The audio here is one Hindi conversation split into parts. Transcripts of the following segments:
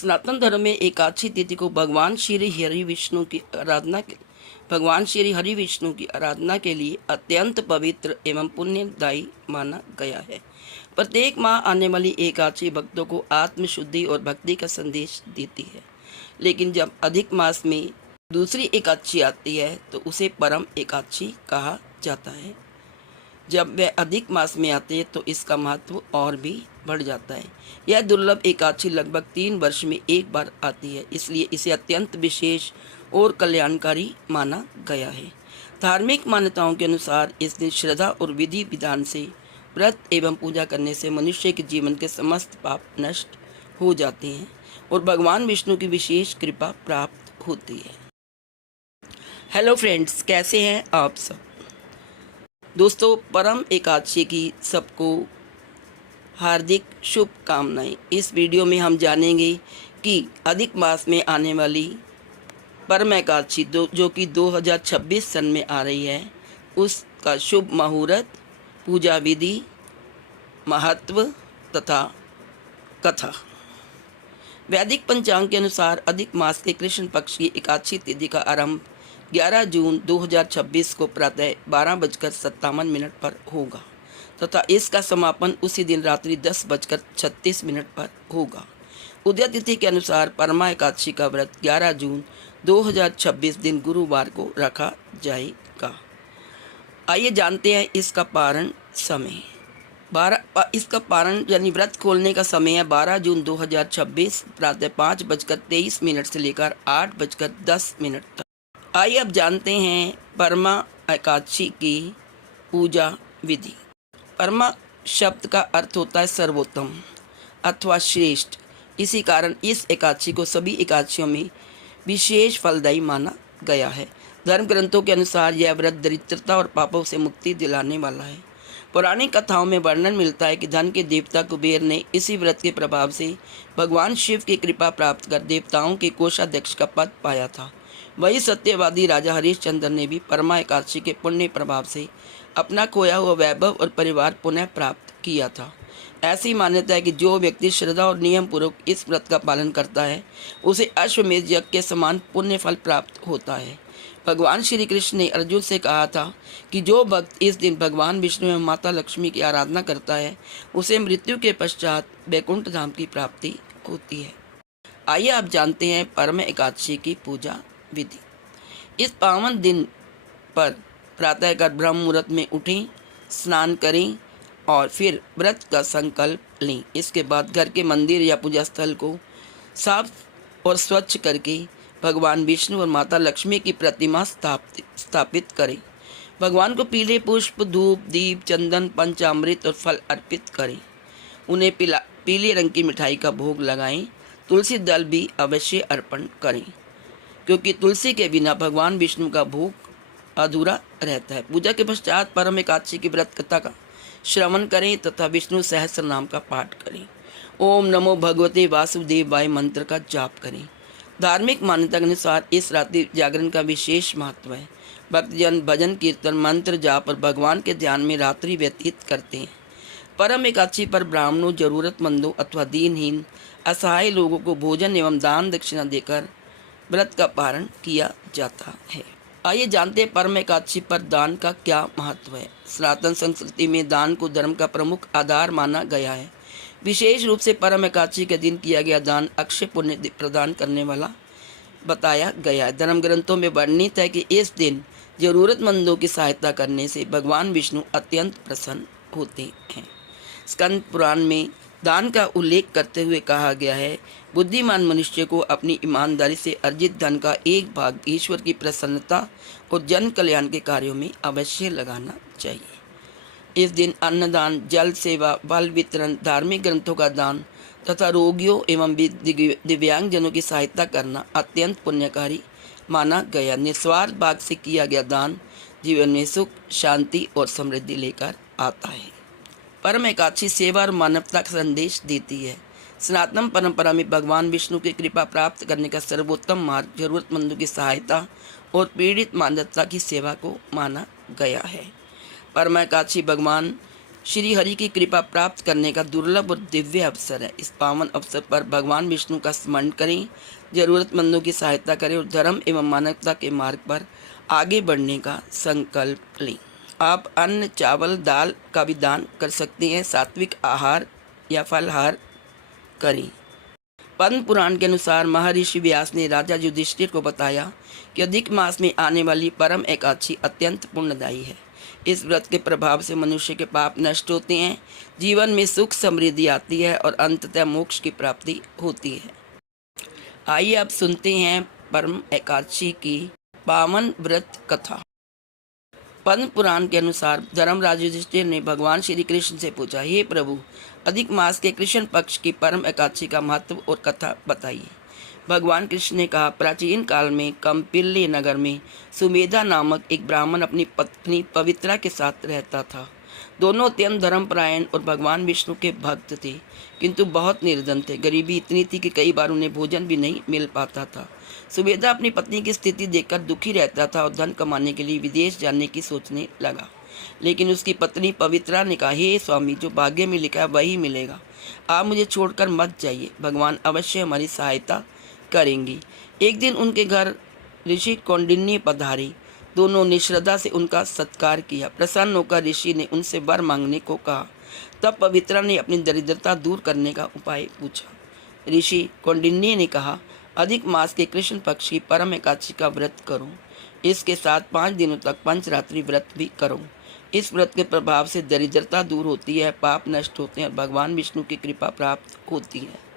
सनातन धर्म में एकादशी तिथि को भगवान श्री हरि विष्णु की आराधना के लिए अत्यंत पवित्र एवं पुण्यदायी माना गया है। प्रत्येक माह आने वाली एकादशी भक्तों को आत्मशुद्धि और भक्ति का संदेश देती है। लेकिन जब अधिक मास में दूसरी एकादशी आती है तो उसे परम एकादशी कहा जाता है। जब वह अधिक मास में आते हैं तो इसका महत्व और भी बढ़ जाता है। यह दुर्लभ एकादशी लगभग 3 वर्ष में एक बार आती है, इसलिए इसे अत्यंत विशेष और कल्याणकारी माना गया है। धार्मिक मान्यताओं के अनुसार इस दिन श्रद्धा और विधि विधान से व्रत एवं पूजा करने से मनुष्य के जीवन के समस्त पाप नष्ट हो जाते हैं और भगवान विष्णु की विशेष कृपा प्राप्त होती है। हेलो फ्रेंड्स, कैसे हैं आप सब? दोस्तों, परम एकादशी की सबको हार्दिक शुभकामनाएं। इस वीडियो में हम जानेंगे कि अधिक मास में आने वाली परम एकादशी जो कि 2026 सन में आ रही है, उसका शुभ मुहूर्त, पूजा विधि, महत्व तथा कथा। वैदिक पंचांग के अनुसार अधिक मास के कृष्ण पक्ष की एकादशी तिथि का आरंभ 11 जून 2026 को प्रातः 12:57 पर होगा तथा इसका समापन उसी दिन रात्रि 10:36 पर होगा। उदय तिथि के अनुसार परमा एकादशी का व्रत 11 जून 2026 दिन गुरुवार को रखा जाएगा। आइए जानते हैं इसका पारण समय। इसका पारण यानी व्रत खोलने का समय है 12 जून 2026 प्रातः 5:23 से लेकर 8:10 तक। आइए अब जानते हैं परमा एकादशी की पूजा विधि। परमा शब्द का अर्थ होता है सर्वोत्तम अथवा श्रेष्ठ। इसी कारण इस एकादशी को सभी एकादशियों में विशेष फलदायी माना गया है। धर्म ग्रंथों के अनुसार यह व्रत दरिद्रता और पापों से मुक्ति दिलाने वाला है। पौराणिक कथाओं में वर्णन मिलता है कि धन के देवता कुबेर ने इसी व्रत के प्रभाव से भगवान शिव की कृपा प्राप्त कर देवताओं के कोषाध्यक्ष का पद पाया था। वही सत्यवादी राजा हरिश्चंद्र ने भी परमा एकादशी के पुण्य प्रभाव से अपना खोया हुआ वैभव और परिवार पुनः प्राप्त किया था। ऐसी मान्यता है कि जो व्यक्ति श्रद्धा और नियम पूर्वक इस व्रत का पालन करता है उसे अश्वमेध यज्ञ के समान पुण्य फल प्राप्त होता है। भगवान श्री कृष्ण ने अर्जुन से कहा था कि जो भक्त इस दिन भगवान विष्णु एवं माता लक्ष्मी की आराधना करता है उसे मृत्यु के पश्चात वैकुंठ धाम की प्राप्ति होती है। आइए आप जानते हैं परम एकादशी की पूजा विधि। इस पावन दिन पर प्रातःकाल ब्रह्म मुहूर्त में उठें, स्नान करें और फिर व्रत का संकल्प लें। इसके बाद घर के मंदिर या पूजा स्थल को साफ और स्वच्छ करके भगवान विष्णु और माता लक्ष्मी की प्रतिमा स्थापित करें। भगवान को पीले पुष्प, धूप, दीप, चंदन, पंचामृत और फल अर्पित करें। उन्हें पीले रंग की मिठाई का भोग लगाएं। तुलसी दल भी अवश्य अर्पण करें, क्योंकि तुलसी के बिना भगवान विष्णु का भोग अधूरा रहता है। पूजा के पश्चात परम एकादशी की व्रत कथा का श्रवण करें तथा विष्णु सहस्त्र नाम का पाठ करें। ओम नमो भगवते वासुदेवाय मंत्र का जाप करें। धार्मिक मान्यता के अनुसार इस रात्रि जागरण का विशेष महत्व है। भक्तजन भजन, कीर्तन, मंत्र जाप और भगवान के ध्यान में रात्रि व्यतीत करते हैं। परम एकादशी पर ब्राह्मणों, जरूरतमंदों अथवा दीनहीन असहाय लोगों को भोजन एवं दान दक्षिणा देकर व्रत का पारण किया जाता है। आइए जानते हैं परम एकादशी पर दान का क्या महत्व है। सनातन संस्कृति में दान को धर्म का प्रमुख आधार माना गया है। विशेष रूप से परम एकादशी के दिन किया गया दान अक्षय पुण्य प्रदान करने वाला बताया गया है। धर्म ग्रंथों में वर्णित है कि इस दिन जरूरतमंदों की सहायता करने से भगवान विष्णु अत्यंत प्रसन्न होते हैं। स्कंद पुराण में दान का उल्लेख करते हुए कहा गया है, बुद्धिमान मनुष्य को अपनी ईमानदारी से अर्जित धन का एक भाग ईश्वर की प्रसन्नता और जन कल्याण के कार्यों में अवश्य लगाना चाहिए। इस दिन अन्नदान, जल सेवा, बल वितरण, धार्मिक ग्रंथों का दान तथा रोगियों एवं दिव्यांगजनों की सहायता करना अत्यंत पुण्यकारी माना गया। निस्वार्थ भाव से किया गया दान जीवन में सुख, शांति और समृद्धि लेकर आता है। परम एकादशी सेवा और मानवता का संदेश देती है। सनातन परंपरा में भगवान विष्णु की कृपा प्राप्त करने का सर्वोत्तम मार्ग जरूरतमंदों की सहायता और पीड़ित मानवता की सेवा को माना गया है। परम एकादशी भगवान श्री हरि की कृपा प्राप्त करने का दुर्लभ और दिव्य अवसर है। इस पावन अवसर पर भगवान विष्णु का स्मरण करें, जरूरतमंदों की सहायता करें और धर्म एवं मानवता के मार्ग पर आगे बढ़ने का संकल्प लें। आप अन्न, चावल, दाल का भी दान कर सकते हैं। सात्विक आहार या फलाहार करें। पद्म पुराण के अनुसार महर्षि व्यास ने राजा युधिष्ठिर को बताया कि अधिक मास में आने वाली परम एकादशी अत्यंत पुण्यदायी है। इस व्रत के प्रभाव से मनुष्य के पाप नष्ट होते हैं, जीवन में सुख समृद्धि आती है और अंततः मोक्ष की प्राप्ति होती है। आइए अब सुनते हैं परम एकादशी की पावन व्रत कथा। पद्म पुराण के अनुसार धर्मराज युधिष्ठिर ने भगवान श्री कृष्ण से पूछा, हे प्रभु, अधिक मास के कृष्ण पक्ष की परम एकादशी का महत्व और कथा बताइए। भगवान कृष्ण ने कहा, प्राचीन काल में कंपिल्य नगर में सुमेधा नामक एक ब्राह्मण अपनी पत्नी पवित्रा के साथ रहता था। दोनों अत्यंत धर्मपरायण और भगवान विष्णु के भक्त थे, किंतु बहुत निर्धन थे। गरीबी इतनी थी कि कई बार उन्हें भोजन भी नहीं मिल पाता था। सुमेधा अपनी पत्नी की स्थिति देखकर दुखी रहता था और धन कमाने के लिए विदेश जाने की सोचने लगा। लेकिन उसकी पत्नी पवित्रा ने कहा, हे स्वामी, जो भाग्य में लिखा है वही मिलेगा। आप मुझे छोड़कर मत जाइए, भगवान अवश्य हमारी सहायता करेंगी। एक दिन उनके घर ऋषि कौंडिन्य पधारे। दोनों ने श्रद्धा से उनका सत्कार किया। प्रसन्न होकर ऋषि ने उनसे वर मांगने को कहा। तब पवित्रा ने अपनी दरिद्रता दूर करने का उपाय पूछा। ऋषि कौंडिन्य ने कहा, अधिक मास के कृष्ण पक्ष की परम एकादशी का व्रत करो। इसके साथ 5 दिनों तक पंचरात्रि व्रत भी करो। इस व्रत के प्रभाव से दरिद्रता दूर होती है, पाप नष्ट होते हैं और भगवान विष्णु की कृपा प्राप्त होती है।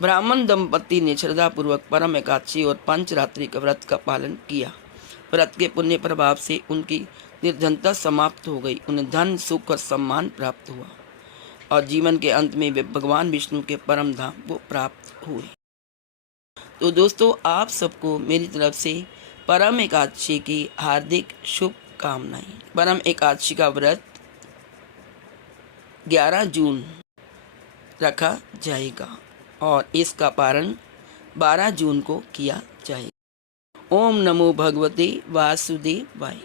ब्राह्मण दंपति ने श्रद्धापूर्वक परम एकादशी और पंचरात्रि का व्रत का पालन किया। व्रत के पुण्य प्रभाव से उनकी निर्धनता समाप्त हो गई। उन्हें धन, सुख और सम्मान प्राप्त हुआ और जीवन के अंत में वे भगवान विष्णु के परम धाम को प्राप्त हुए। तो दोस्तों, आप सबको मेरी तरफ से परम एकादशी की हार्दिक शुभकामनाएं। परम एकादशी का व्रत 11 जून रखा जाएगा और इसका पारण 12 जून को किया जाएगा। ओम नमो भगवते वासुदेवाय।